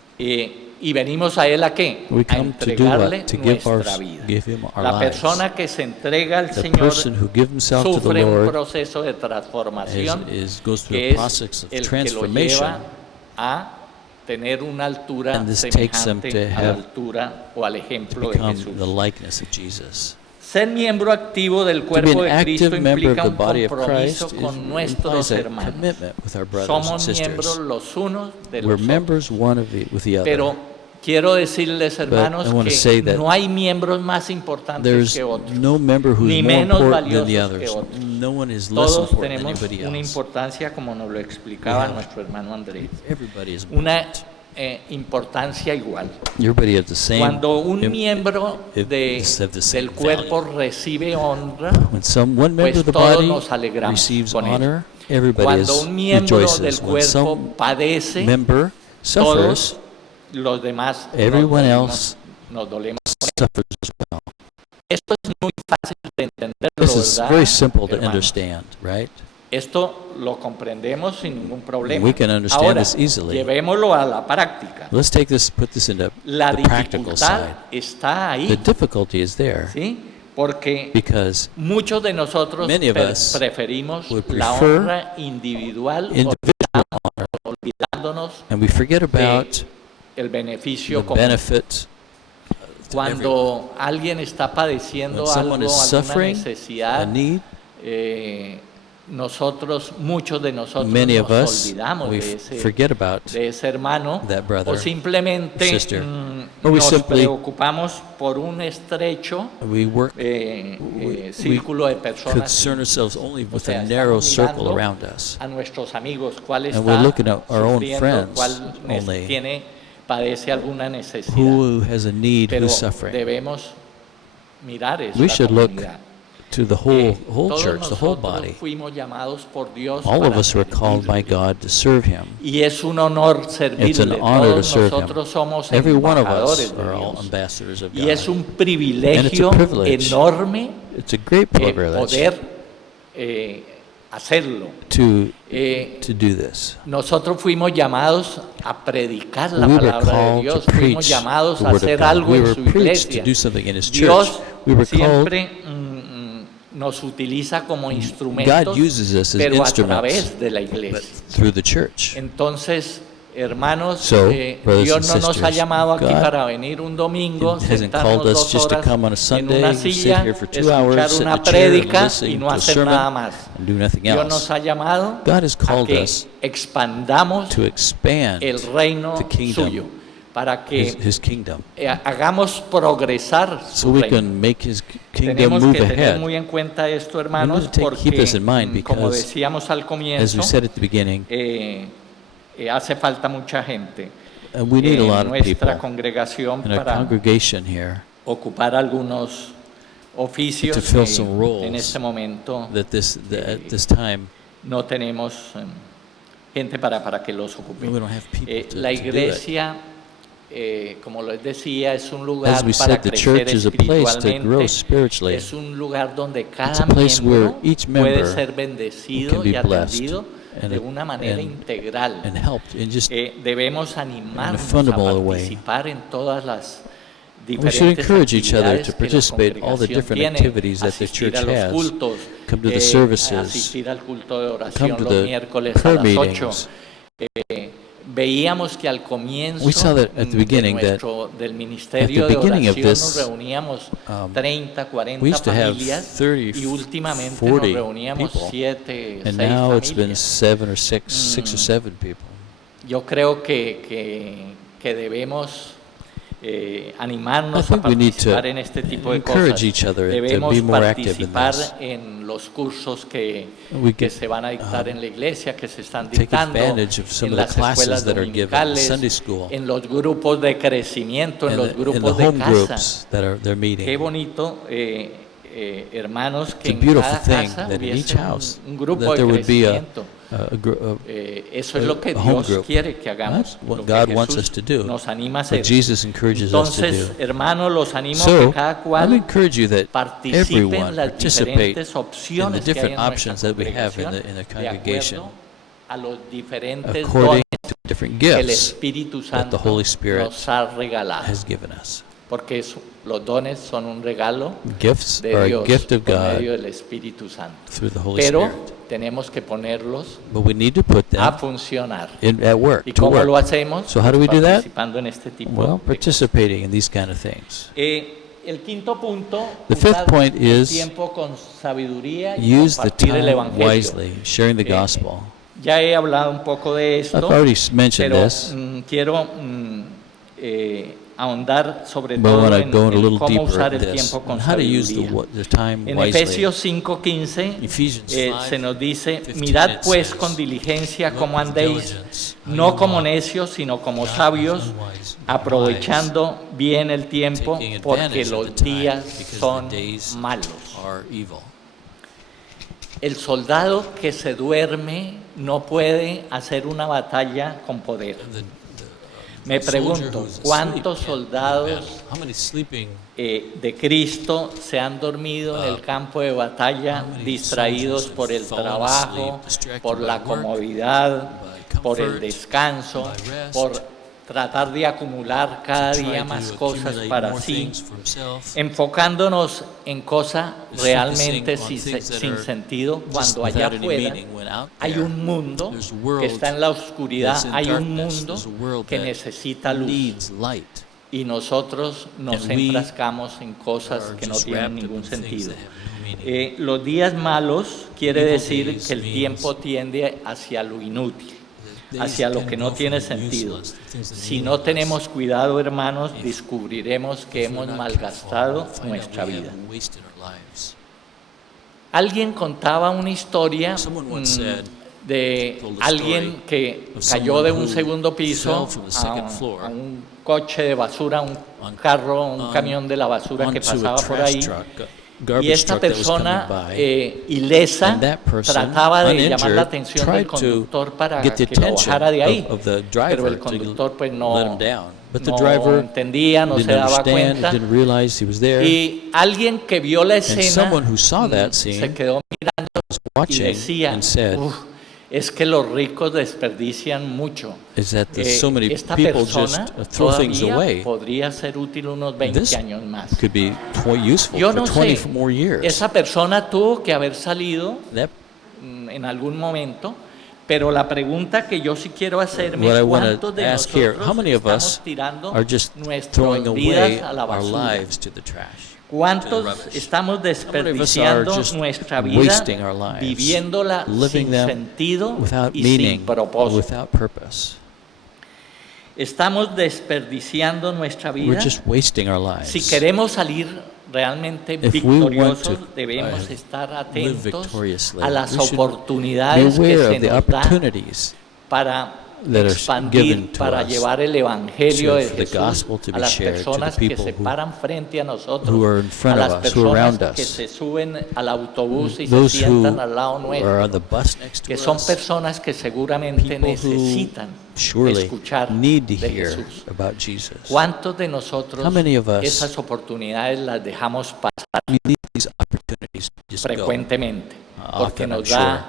Y venimos a Él a qué? We A come to do entregarle what? To give, nuestra vida. Him our La lives. persona que se entrega al The Señor person who gives himself to the sufre un Lord proceso de transformación goes through que a es process of el que lo transformation, lleva a tener una altura and this takes them to semejante a la have- altura o al to ejemplo de become Jesús. the likeness of Jesus. Ser miembro activo del To be cuerpo an de Cristo active member of implica the un body of compromiso Christ con nuestros implies a hermanos. commitment with our brothers and Somos miembros sisters. los unos de We're los otros. members one of with the other. Pero quiero decirles, hermanos, I wanna say que that no hay miembros más importantes There's que otros. no member who's ni more menos important than the valiosos que others. otros. No one is less Todos important than tenemos anybody una else. importancia, como nos lo explicaba Yeah. nuestro hermano Andrés. Everybody is Una important. importancia igual. Everybody has the same. Cuando un im- miembro if- de, have the same del cuerpo recibe honra, When one member pues of the todos body nos alegramos receives con ello. honor, everybody Cuando un miembro del rejoices. When cuerpo some padece, member todos suffers, los demás everyone else nos dolemos. suffers as well. Esto es muy fácil de entenderlo, This is ¿verdad, very simple to hermanos? understand, right? Esto lo comprendemos sin ningún problema. We can understand Ahora, this easily. llevémoslo a la práctica. Let's put this into La the practical dificultad side. está ahí, The difficulty is there ¿sí? Porque because muchos de nosotros many of us preferimos would la prefer honra individual o individual honor olvidándonos And we forget about el the beneficio común. benefit to everyone. Cuando alguien está padeciendo When someone algo, is alguna suffering a necesidad, need, muchos de nosotros many of nos us, olvidamos we forget about de ese hermano, that brother, o simplemente sister. Or we nos simply- preocupamos por un estrecho we work, círculo de personas. concern ourselves only with sea, a narrow estamos circle mirando around us. A nuestros amigos, cuál And está we're looking at our own sufriendo, friends cuál only. padece alguna necesidad. Who has a need, Pero who's suffering. debemos mirar eso, We la should look comunidad. to the whole Todos church, the whole nosotros body. fuimos llamados por Dios All of para us were called by servirle. God to serve Him. Y es un honor It's servirle. an honor to Todos serve nosotros Him. somos Every one of embajadores us de are all Dios. ambassadors of Y es God. un privilegio privilege. enorme It's a great privilege poder hacerlo. to Eh, do this. Nosotros fuimos llamados a predicar la We were palabra de called to Dios, fuimos preach llamados the a word of hacer God. algo We en were su preached to iglesia. do something in His church. Dios We were called. siempre nos utiliza como instrumentos, God uses us as pero a instruments, través de la but iglesia. through the church. Entonces, hermanos, So, brothers Dios and no nos ha sisters, llamado aquí God para venir un domingo, He hasn't sentarnos called us 2 just to horas come on a en Sunday, una sit silla, here for 2 hours, escuchar sit in una a chair and prédica y listen no to a hacer sermon nada más. and do nothing Dios else. nos ha llamado God has a called que us expandamos to expand el reino the kingdom, suyo, para que His kingdom, hagamos progresar so su we reino. can make His kingdom Tenemos move que tener ahead. muy en cuenta esto, hermanos, keep porque, this in mind como because, decíamos al As comienzo, we said at the beginning, hace falta mucha gente we need a en lot of people nuestra congregación in our para congregation here ocupar algunos oficios to fill que some roles en este momento that at this time no tenemos gente para que los ocupe. we don't have people to La do it. iglesia, como les decía, es un lugar As we para said, the crecer church is a place to grow espiritualmente. spiritually. Es un lugar donde It's cada a place where miembro each puede member ser can bendecido be y blessed atendido de una manera integral. and helped in just Debemos animarnos a fundamental way. participar en todas las we should diferentes encourage each other actividades to que la participate in all the congregación different tiene, activities that the asistir church a los has, cultos, come to the services, asistir al culto de come oración to los the miércoles a prayer las 8. meetings. Veíamos que al comienzo We saw that at the beginning del ministerio at the de beginning of oración nos this, reuníamos 30, 40 we used to have familias 30, y últimamente 40 nos reuníamos people. 7, 6 And now it's been familias. 7 or 6 or 7 people. Yo creo que debemos I animarnos a think we need to participar en este tipo de encourage cosas. each other to Debemos be more active in participar this. en los cursos que We could, se van a dictar en la iglesia, que se están take dictando advantage of some en of the las classes escuelas that are given in dominicales, Sunday school, en los grupos de crecimiento, en in los the grupos de home casa. groups that are they're Qué meeting. bonito, hermanos, que It's a en beautiful cada thing casa that in hubiese each house un grupo that de there would be crecimiento. Eso es lo que a home Dios group. quiere que hagamos, That's what lo que God wants Jesús us to do, nos anima a hacer. what Jesus encourages us to Entonces, do. hermanos, los animo a So, que cada I would cual encourage you that participe everyone en las participate diferentes in the opciones que hay different en nuestra options that we have in congregación, the de congregation, acuerdo a los diferentes according dones to different que el gifts Espíritu that the Santo Holy Spirit nos ha regalado, has given us. porque los dones son un regalo Gifts de are a Dios gift of por God medio del Espíritu Santo. through the Holy Pero Spirit. tenemos que ponerlos But we need to put a them funcionar. at work, ¿Y to cómo lo work. hacemos? So how do we do that? Participando en este tipo Well, de cosas. participating in these kind of things. El quinto punto, The fifth usar point el is tiempo con sabiduría y Use the compartir el time evangelio. wisely, sharing the gospel. Ya he hablado un poco de I've esto, already mentioned pero this, quiero ahondar sobre but I todo want to en, go in a en little cómo deeper usar in el this, tiempo con and how to use sabiduría. the time En wisely. Efesios 5:15 Ephesians se nos dice, 5:15 mirad it pues says, con diligencia "Look cómo with andéis, diligence how no you como walk, necios, sino como not sabios, unwise, but aprovechando bien el tiempo, taking porque advantage of los the time, días because son the days malos. are evil." El soldado que se duerme no puede hacer una batalla con poder. Me pregunto, ¿cuántos soldados How many sleeping de Cristo se han dormido en el campo de batalla, distraídos por el trabajo, por la comodidad, por el descanso, por tratar de acumular cada to try día to más cosas accumulate para more sí, things for himself, enfocándonos en cosas is realmente focusing on things that sin are sentido, just cuando allá without any afuera meaning, when out hay there, un mundo there's a que world está en la oscuridad, that's in hay un darkness, mundo there's a world que that necesita luz needs light. y nosotros nos And we enfrascamos en cosas are que no just tienen wrapped up ningún in things sentido. that have no meaning. Los días malos quiere Evil decir days que el means tiempo tiende hacia lo inútil, The days hacia lo can que go no from tiene the sentido. useless to things that are Si no meaningless. tenemos cuidado, hermanos, If- descubriremos que If we're hemos not malgastado careful, we'll find out nuestra we vida. have wasted our lives. Alguien contaba una historia Someone once said, de told a alguien story que of cayó someone de un who segundo piso fell from the second floor a un coche de basura, un on- carro, un on- camión de la basura que onto a pasaba por trash ahí. truck, a Y garbage esta truck that was coming persona by. ilesa And that person, trataba de llamar la uninjured, atención del tried to conductor para get the que lo attention bajara de ahí. of the Pero driver el to conductor pues let no, him down. But the no driver entendía, no se didn't daba understand, cuenta. didn't realize he was there. Y alguien que vio la And escena someone who saw that se scene quedó was y watching decía, and said, "Uf, es que los ricos desperdician mucho. is that so many Esta people persona just throw things todavía away. podría ser útil unos 20 This años más. could be useful Yo for no 20 sé, more years. esa persona tuvo que haber salido That, en algún momento, pero la pregunta que yo sí quiero hacerme what I es want cuántos to de ask here, nosotros how many of estamos us tirando are just nuestras throwing away vidas a la our basura. lives to the trash? ¿Cuántos rubbish? estamos How many of us are desperdiciando just nuestra vida wasting our lives, viviéndola living sin them sentido without y meaning, sin propósito? without purpose? Estamos desperdiciando nuestra We're vida. just wasting our lives. Si queremos salir realmente If we want victoriosos, to, debemos estar live atentos victoriously, a las we should oportunidades be que aware se of the nos dan opportunities para that are expandir, given to para us llevar el evangelio de for the Jesús gospel to a be las shared to the personas que people se paran frente a nosotros, who are in front a of las us, who are personas around que us, se suben al autobús y se those who sientan al lado are nuestro, on the bus next que to son us, personas que seguramente people who necesitan surely escuchar need to de hear Jesús. about Jesus. ¿Cuántos de nosotros How many of us esas oportunidades las dejamos pasar We leave these opportunities just go frecuentemente? Porque often, nos I'm da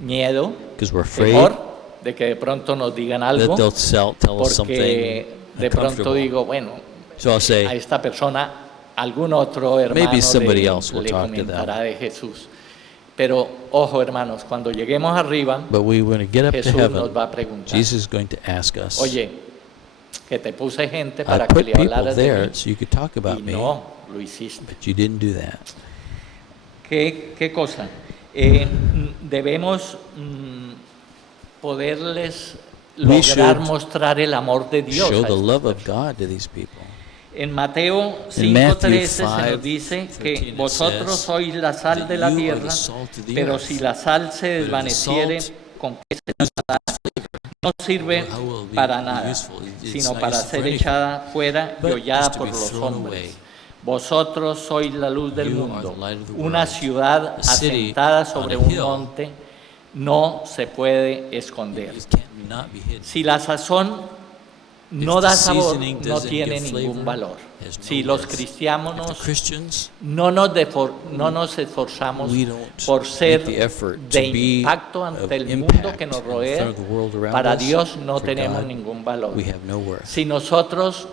miedo, because we're afraid temor de que de pronto nos digan algo, that they'll tell us something porque de pronto uncomfortable. digo, bueno, So I'll a say, esta persona algún otro hermano Maybe somebody le, else will le talk to them. comentará de Jesús. Pero ojo, hermanos, cuando lleguemos arriba, but when we get up to Jesús heaven, nos va a preguntar, Jesus is going to ask us, oye, que te puse gente I para que put le people hablaras de there mí so you could talk y about me, no lo hiciste. but you didn't do that. ¿Qué cosa? Debemos poderles We lograr should mostrar el amor de Dios. Show a the estas love of personas. God to these people. En Mateo In Matthew 5:13 se 5, nos dice 13 que it vosotros says sois la sal that de la you are the tierra, salt of the pero earth. si la sal se But if the desvaneciere, salt ¿con qué será? No sirve How will it be para nada, useful? It's sino not para useful ser for anything, echada fuera y but hollada just to por be los thrown hombres. away. Vosotros sois la luz del You are mundo. the light of the Una world. ciudad A city asentada on sobre a un hill monte no se puede esconder. It cannot be hidden. Si la sazón no If the da sabor, seasoning no doesn't tiene give ningún flavor, valor. has no Si los worth. cristianos If the Christians, no nos esforzamos we don't por ser make the effort to de be impacto of ante el impact mundo que nos in rodea, front of the world around para us, Dios no for tenemos God, ningún valor. we have no worth. Si nosotros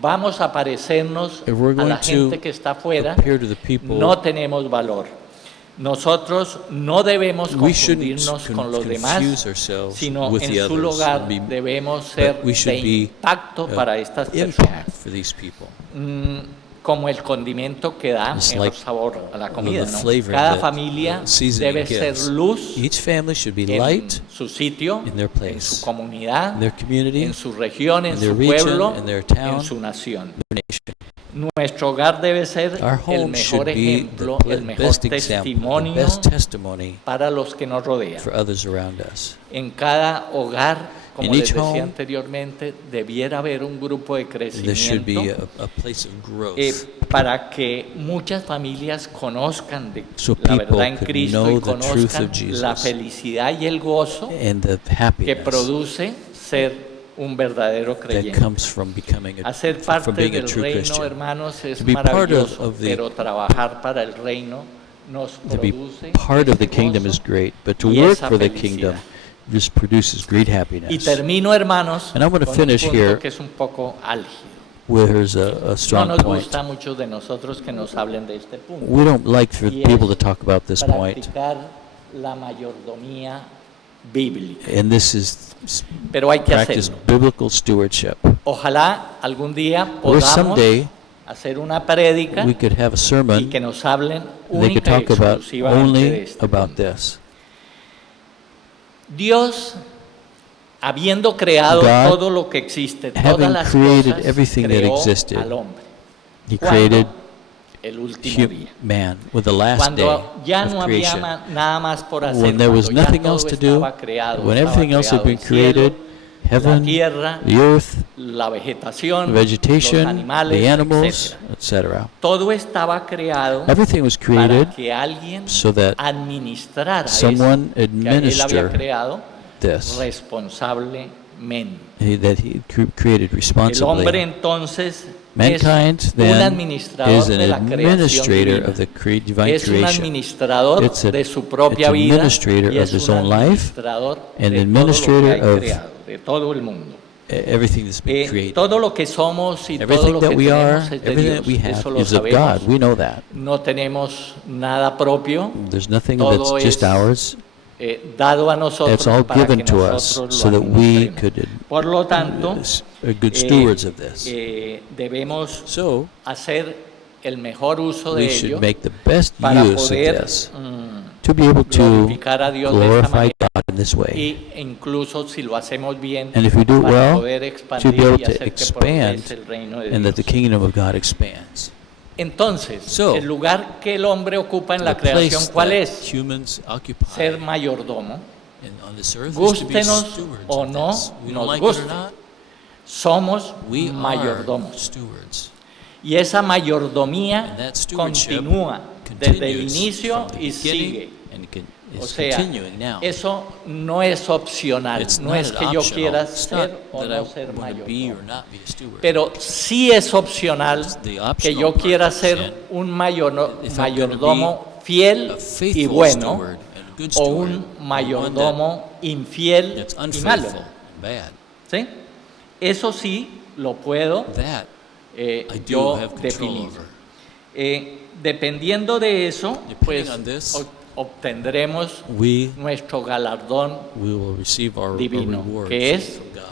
vamos a parecernos If we're a la going to gente que está afuera, appear to the people, no tenemos valor. Nosotros no debemos we shouldn't confundirnos con los demás, confuse ourselves sino with en the su others. lugar Be- debemos ser but we should de be impacto of para estas personas, impact for these people. como el condimento que da It's mejor like sabor a la the comida, ¿no? flavor Cada that familia seasoning debe ser gives. luz Each family should be en light su sitio, in their en su place, comunidad, in their community, en su región, en in their su region, pueblo, in their en town, su nación. their nation. Nuestro hogar debe ser Our el home should mejor be ejemplo, the el mejor best example, the testimonio best testimony para los que nos rodean. for others around us. En cada hogar, como In les each decía home, anteriormente, debiera haber un grupo de There should be crecimiento a place of growth para que muchas familias conozcan de So la people verdad en could Cristo know y the truth conozcan of Jesus. la felicidad y el gozo and the que happiness produce ser un verdadero that creyente. comes from becoming Hacer from parte being a del true reino, Christian. hermanos, es To be part maravilloso, of the- pero trabajar para el reino nos To be produce part of the ese kingdom gozo is great, but to y work esa for the felicidad. kingdom just produces great Y happiness. termino, hermanos, And I want to con un finish punto here. que es un poco álgido. Where there's a No strong nos point. gusta a muchos de nosotros que nos hablen de este punto. We don't like for Y people es to talk about this point. practicar la mayordomía bíblica. And this is Pero hay que practice hacerlo. biblical stewardship. Ojalá algún día Or podamos someday hacer una prédica we could have a y sermon que nos hablen and they could única y talk about exclusivamente de only este about punto. this. Dios, habiendo creado God, todo lo que existe, todas having las created cosas, everything that creó existed, al hombre. He ¿Cuándo? created El último día. man with the last day Cuando ya of no había creation. nada más por hacer, When there was cuando ya nothing todo else to do, estaba creado, when estaba everything else had creado been el cielo, created, la heaven, tierra, the earth, la vegetación, the los vegetation, animales, the animals, etcétera. etc. Todo estaba creado Everything was created para que alguien so that administrara someone eso que él había administer creado this, responsablemente. that he created El hombre responsibly. entonces Mankind es un then administrador is de an la creación administrator divina. of the divine Es un creation. administrador It's de su propia it's vida administrator y of es his un own life administrador and de administrator todo lo que hay of creado, de todo el mundo. Everything that's been created. Todo lo que somos y todo Everything lo que that we are, tenemos es de everything Dios. that we have Eso lo is of God. sabemos. We know that. No tenemos nada propio, There's nothing Todo that's just es ours. dado a nosotros It's all para given que to us nosotros so lo that we administremos. could Por lo tanto, are good stewards of this. debemos So hacer el mejor uso we de should ello make the best para use of poder this to be able to glorificar a Dios de esa glorify manera God in this way. y incluso si lo hacemos bien And if we do it para well, poder to expandir be able y to hacer que expand progrese el reino de and that the Dios. kingdom of God expands. Entonces, So, el lugar que el hombre ocupa en la The place creación, ¿cuál that es? humans occupy Ser mayordomo. on this earth is to be Gústenos stewards o of no this. We nos don't like guste. it or not, Somos we are mayordomos. stewards. Y esa mayordomía And that stewardship continúa desde el continues inicio from the y beginning sigue. and O is sea, continuing now. eso no es opcional, It's no not es an que yo optional. quiera It's not ser o that no I ser want to be mayordomo. or not be a steward. Pero sí es opcional The que optional yo part quiera is ser in un if I'm gonna mayordomo fiel a y faithful bueno steward and a good o steward, un or one mayordomo infiel that's y malo. unfaithful and bad. ¿Sí? Eso sí lo puedo That I do yo have control definir. over. Dependiendo de eso, Depending pues on this, obtendremos We nuestro galardón will receive our divino, rewards que es from God.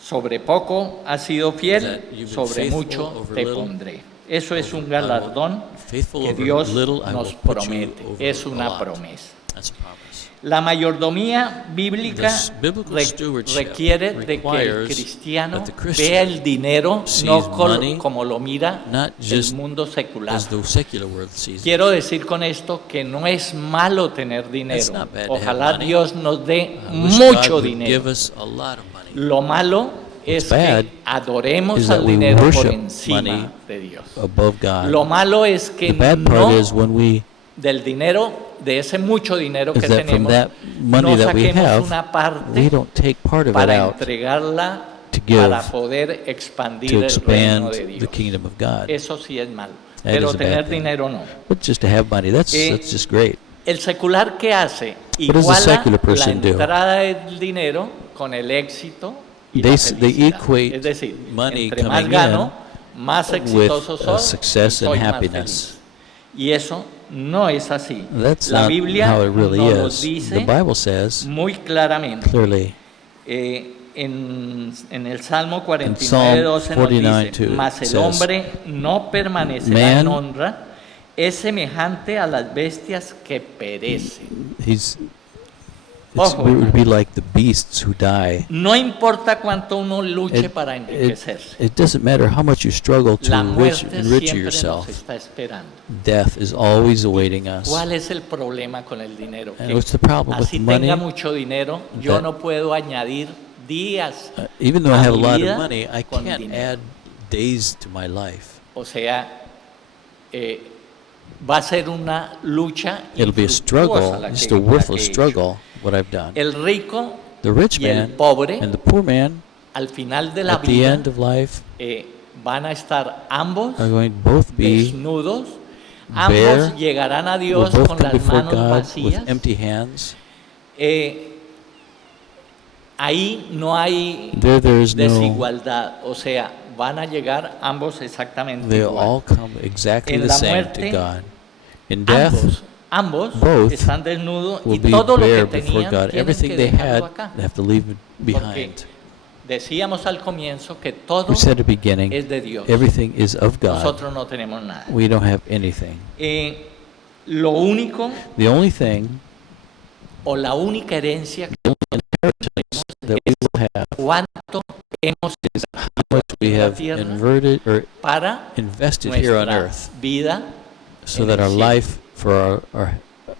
sobre poco has sido fiel, That you've been sobre faithful mucho over te little, pondré. Eso es un I will- galardón faithful que over Dios little, I nos will put you promete. over Es a una lot. promesa. That's a promise. La mayordomía bíblica This biblical stewardship requiere de que el requires cristiano that the Christian vea el dinero sees no money como lo mira not el just mundo secular. as the secular world sees it. Quiero decir con esto que no es malo tener It's dinero. not bad to have Ojalá money. Dios nos dé I wish mucho God would dinero. give us a lot of money. Lo malo es bad que adoremos is that al we dinero por worship encima money de Dios. above God. Lo malo es que The bad part no is when we del dinero, de ese mucho dinero is que that from tenemos, that money no that we saquemos have, una we parte don't take part of it para out entregarla to give, para poder expandir to el reino expand de the Dios. kingdom of God. Eso sí es malo. That Pero is a bad tener thing. dinero no. But just to have money, that's Eh, just great. El secular, ¿qué hace? does the Iguala secular la person do? entrada del dinero con el éxito y They la s- they felicidad. equate Es decir, money entre más coming gano, más with, exitoso soy success y and soy más happiness. feliz. Y eso no es así. That's La not Biblia how it really nos lo is. dice The Bible says muy claramente. clearly En el Salmo In 49, Psalm 12 nos 49, dice, 2, mas el says, hombre no permanecerá en Man- honra, es semejante a las bestias que perecen. it would be like the beasts who die. No importa cuánto uno luche It, para enriquecerse. it doesn't matter how much you struggle to La enrich muerte yourself. siempre nos está esperando. Death is always awaiting us. ¿Cuál es el problema con el dinero? And Que what's the problem with así money? tenga mucho dinero, yo That- no puedo añadir días. Even though I a have a mi lot vida of money, I con can't dinero. add days to my life. O sea, va a ser una lucha It'll be a infructuosa struggle, la just que- a la worthless que he hecho. struggle, what I've done. El rico The rich y el man pobre, and the poor man al final de la at the vida, end of life van a estar ambos are going to both be desnudos. bare, Ambos llegarán a will Dios both con come las before manos God with vacías. empty hands. ahí no hay There is no, desigualdad, o sea, van a llegar ambos exactamente they'll igual. all come exactly En the la same to muerte, God. In death, ambos both están desnudos y will be todo lo que bare before tenían God. tienen Everything que they dejarlo had, acá. they have to leave it Porque behind. decíamos al comienzo que todo We said at the beginning, es de Dios. everything is of God. Nosotros no tenemos nada. We don't have anything. Lo único The only thing o la única herencia que that we will have cuánto hemos is how much we en la have tierra inverted or para invested here on nuestra earth, vida so en that el our cielo. life for our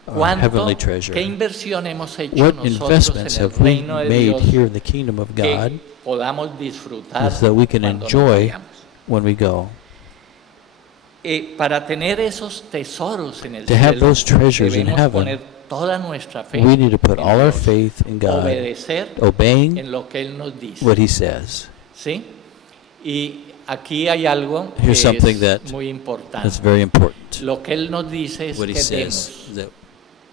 ¿Cuánto, heavenly treasure. qué inversión hemos hecho What nosotros investments en el have we reino de made Dios here in the kingdom of God que podamos disfrutar so that we can cuando nos enjoy vayamos? when we go? Para tener esos tesoros en el To have cielo, those treasures in debemos heaven, poner toda nuestra fe we need to put en all our Dios, faith in God, obedecer obeying en lo que Él nos dice. what He says. ¿Sí? Y aquí hay algo que Here's something es that muy importante. That's very important. Lo que Él nos dice es What he que says demos that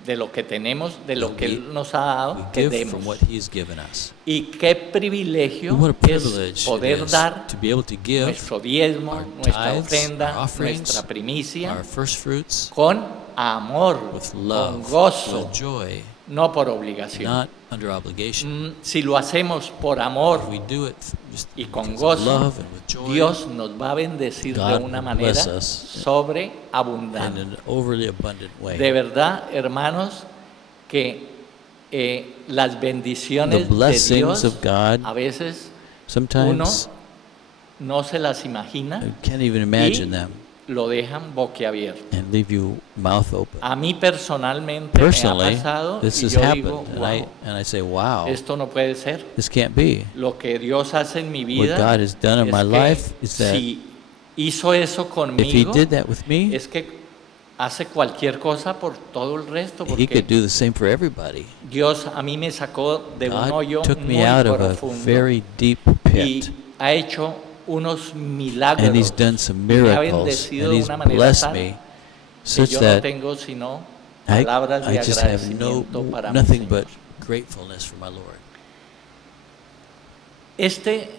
de lo que tenemos, de lo we- que Él nos ha dado, we que give from demos. what He's given us. Y qué privilegio What a es privilege it poder is dar to be able to give nuestro diezmo, our nuestra tithes, ofrenda, our offerings, nuestra primicia, our first fruits con amor, with con love, gozo, with joy, no por obligación. not under obligation. Si lo hacemos por amor If we do it just y con because of gozo, love and with joy Dios nos va a bendecir de God una will manera bless us sobreabundante. in an overly abundant way. De verdad, hermanos, que las The bendiciones de blessings Dios of God, a veces sometimes no se las imagina you can't even imagine y them lo dejan boquiabierto. and leave you mouth open. A mí personalmente me Personally, ha pasado this y has yo happened, digo, and I say, wow, esto no puede ser. this can't be. Lo que Dios hace en mi What vida God has done in es my que life is that si hizo eso if He conmigo, did that with me, es que hace cualquier cosa por todo el resto, He porque could do the same for everybody. Dios a mí me sacó de un hoyo God took muy me out of a profundo very deep y pit, ha hecho unos and milagros He's done some y me ha miracles, bendecido and de He's una manera blessed tal me que such yo no that tengo sino I palabras de just have agradecimiento para mi nothing Señor. but gratefulness for my Lord. Este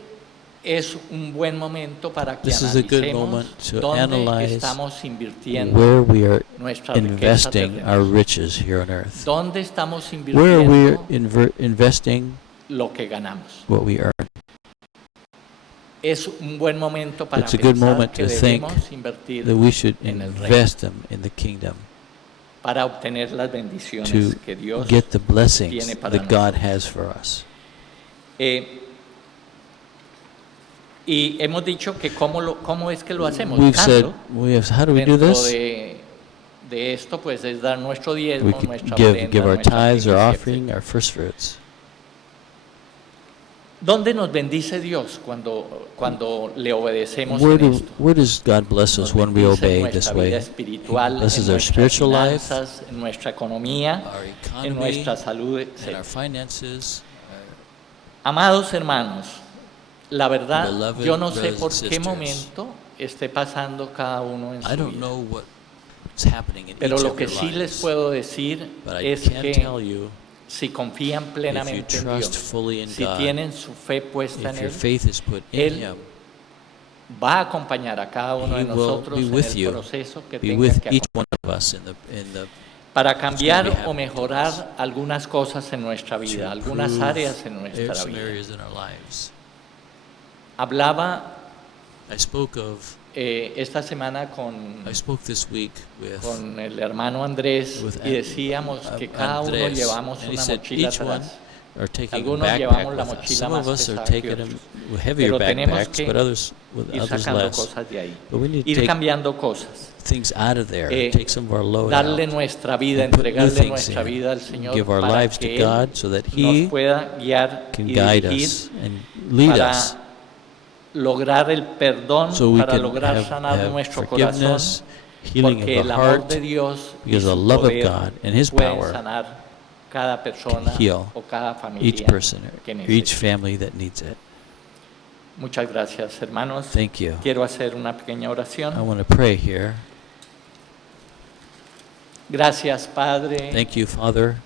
es un buen momento para que This is a good analicemos moment to dónde analyze estamos invirtiendo Where we are nuestra riqueza investing terrena. our riches here on earth. ¿Dónde estamos Where are we invirtiendo investing lo que ganamos? what we earn? Es un buen momento para It's a good pensar moment que to think debemos invertir That we should en el reino. invest them in the kingdom para obtener las bendiciones to que Dios get the blessings tiene para that God nosotros. has for us. Y hemos dicho que cómo es que lo hacemos. We've said, Dando. how do we do Dentro this? de esto, pues es dar nuestro We diezmo, could nuestra give ofrenda, our nuestra tithes, our primicia, offering, etc. our first fruits. ¿Dónde nos bendice Dios cuando le obedecemos en esto? Where does God bless Nos us when we bendice en obey nuestra this vida way? espiritual, He blesses en our nuestras spiritual life, finanzas, en nuestra economía, Our en economy nuestra salud, and etc. our finances. Amados hermanos, la verdad, Beloved yo no sé brothers por and qué sisters, momento esté pasando cada uno en I su don't vida. know what's happening in Pero each lo of que your sí les lives, puedo decir but I es can que tell you, si confían if you plenamente en trust Dios, fully in si God, tienen su fe puesta en if your Él, faith is put in Él Him, va a acompañar a cada uno He de will nosotros be en with el you, proceso que be tenga with que each acompañar one of us in the para gonna cambiar be o happening to mejorar us. algunas cosas en nuestra to vida, algunas improve áreas en nuestra some vida. areas in our lives. Hablaba I spoke of, esta semana I spoke this week with con el hermano Andrés With y decíamos que cada uno Andrés, llevamos and he una said mochila each one atrás. are taking a Algunos backpack llevamos la with us. mochila Some of más us are pesada que taking otros. heavier Pero tenemos backpacks, que but others with Ir others sacando less. cosas de ahí, But we need to ir take cambiando cosas, things out of there, take some of our load darle out, nuestra vida, and put new entregarle things nuestra in, vida al Señor give our para lives to que God Él so that nos He pueda guiar can y guide dirigir us and lead para us lograr el perdón, so we para can lograr sanar have nuestro corazón, forgiveness, healing porque of el the amor heart, de Dios y because the su love of poder God and His pueden power sanar cada persona heal o cada each familia person, que each necesite. family that needs it. Muchas gracias, hermanos. Thank you. Quiero hacer una pequeña I oración. want to pray here. Gracias, Padre, Thank you, Father,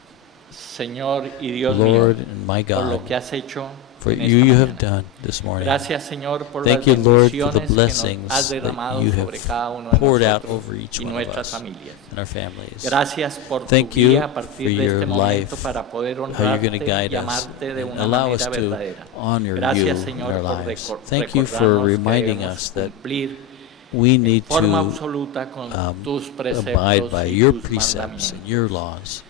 Señor y Dios Lord mío, and my por lo God, que has hecho for en you esta have mañana. done this morning. Gracias, Señor, por Thank las you, Lord, for the bendiciones que nos has blessings that derramado you sobre have cada uno de poured out nosotros over each y one of nuestras us familias. and our families. Gracias por tu Thank you guía a for partir de your este momento life, para poder how you're going to honrarte guide y us amarte de and una allow us manera to verdadera. honor you Gracias, in Señor, our por lives. Thank you for recordarnos que reminding debemos us that cumplir we en need forma to absoluta con tus abide preceptos by y your tus precepts mandamientos. and your laws.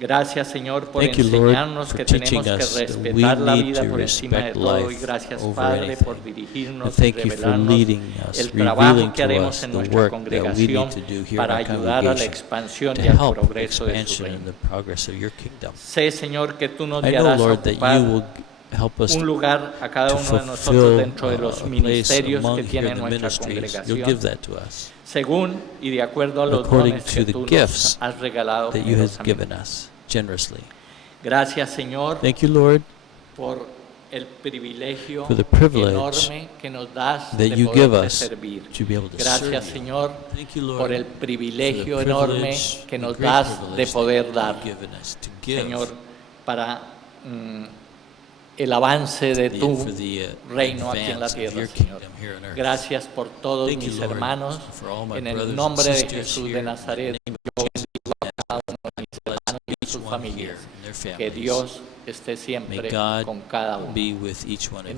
Gracias, Señor, por Thank you, Lord, enseñarnos for que tenemos teaching que us that we respetar la need vida to por encima de respect todo. Y life gracias, over Padre, por anything. And dirigirnos y thank you for revelarnos leading us, el trabajo revealing que to haremos us en the nuestra work that we congregación need to do here in para our ayudar a la congregation expansión to y al help the progreso de su expansion and reino. the progress of your kingdom. Sé, Señor, que tú nos I know, guiarás a Lord, that ocupar you will help us un lugar a cada to uno de nosotros fulfill dentro de los a place ministerios among que here tiene in the nuestra ministries. You'll give congregación, that to us según y de acuerdo a los according dones to que the tú nos gifts has regalado that you have given generosamente. us generously. Gracias, Señor, Thank you, Lord, por el privilegio for the privilege enorme que nos das that de you give poderte us servir. to be able to serve Gracias, you. Señor, Thank you, Lord, por el for the privilegio enorme privilege, que the nos great das de privilege poder that dar, you've given us to give Señor, para el avance de tu for the reino aquí en la advance of tierra, your Señor. kingdom here on earth. Gracias por todos Thank you, mis Lord, hermanos. for all my En brothers el and nombre de sisters Jesús here, de in the Nazaret, name yo bendigo a cada uno de mis bless hermanos y each sus one familias. here and their Que families. Dios esté May siempre God con cada uno. be with each one of you.